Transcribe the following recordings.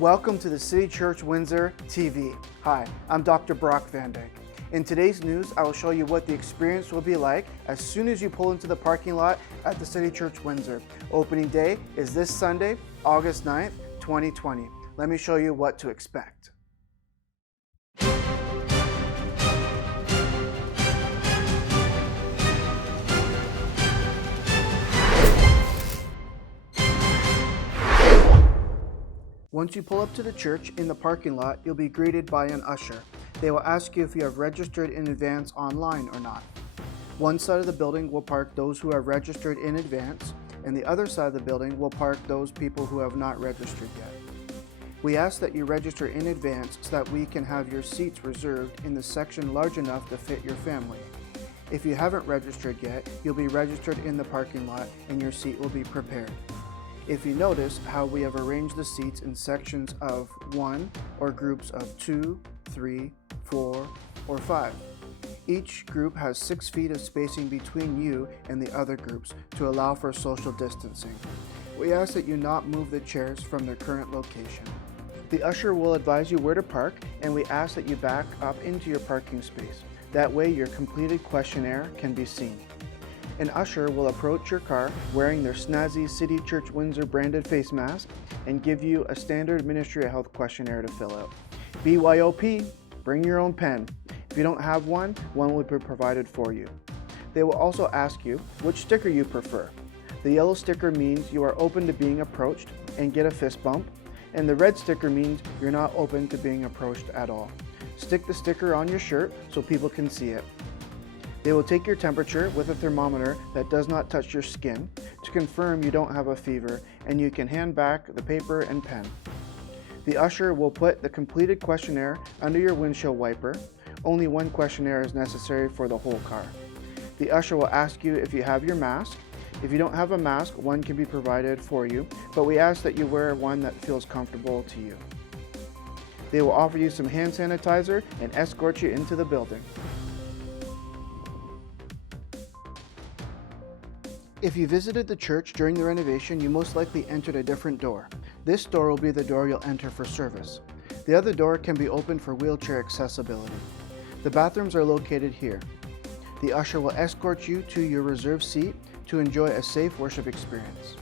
Welcome to the City Church Windsor TV. Hi, I'm Dr. Brock Van Dyke. In today's news, I will show you what the experience will be like as soon as you pull into the parking lot at the City Church Windsor. Opening day is this Sunday, August 9th, 2020. Let me show you what to expect. Once you pull up to the church in the parking lot, you'll be greeted by an usher. They will ask you if you have registered in advance online or not. One side of the building will park those who have registered in advance, and the other side of the building will park those people who have not registered yet. We ask that you register in advance so that we can have your seats reserved in the section large enough to fit your family. If you haven't registered yet, you'll be registered in the parking lot and your seat will be prepared. If you notice how we have arranged the seats in sections of 1 or groups of 2, 3, 4, or 5. Each group has 6 feet of spacing between you and the other groups to allow for social distancing. We ask that you not move the chairs from their current location. The usher will advise you where to park, and we ask that you back up into your parking space. That way your completed questionnaire can be seen. An usher will approach your car wearing their snazzy City Church Windsor branded face mask and give you a standard Ministry of Health questionnaire to fill out. BYOP, bring your own pen. If you don't have one will be provided for you. They will also ask you which sticker you prefer. The yellow sticker means you are open to being approached and get a fist bump, and the red sticker means you're not open to being approached at all. Stick the sticker on your shirt so people can see it. They will take your temperature with a thermometer that does not touch your skin to confirm you don't have a fever, and you can hand back the paper and pen. The usher will put the completed questionnaire under your windshield wiper. Only one questionnaire is necessary for the whole car. The usher will ask you if you have your mask. If you don't have a mask, one can be provided for you, but we ask that you wear one that feels comfortable to you. They will offer you some hand sanitizer and escort you into the building. If you visited the church during the renovation, you most likely entered a different door. This door will be the door you'll enter for service. The other door can be opened for wheelchair accessibility. The bathrooms are located here. The usher will escort you to your reserved seat to enjoy a safe worship experience.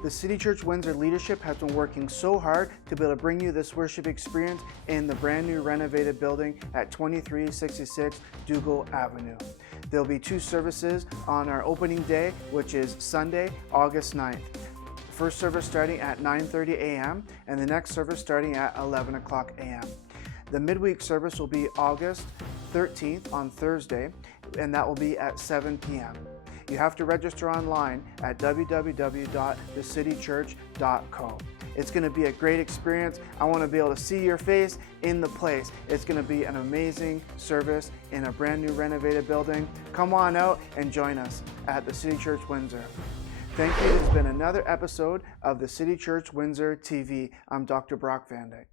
The City Church Windsor leadership has been working so hard to be able to bring you this worship experience in the brand new renovated building at 2366 Dougall Avenue. There'll be 2 services on our opening day, which is Sunday, August 9th. The first service starting at 9:30 a.m. and the next service starting at 11 o'clock a.m. The midweek service will be August 13th on Thursday, and that will be at 7 p.m. You have to register online at www.thecitychurch.co. It's going to be a great experience. I want to be able to see your face in the place. It's going to be an amazing service in a brand new renovated building. Come on out and join us at the City Church Windsor. Thank you. This has been another episode of the City Church Windsor TV. I'm Dr. Brock Van Dyke.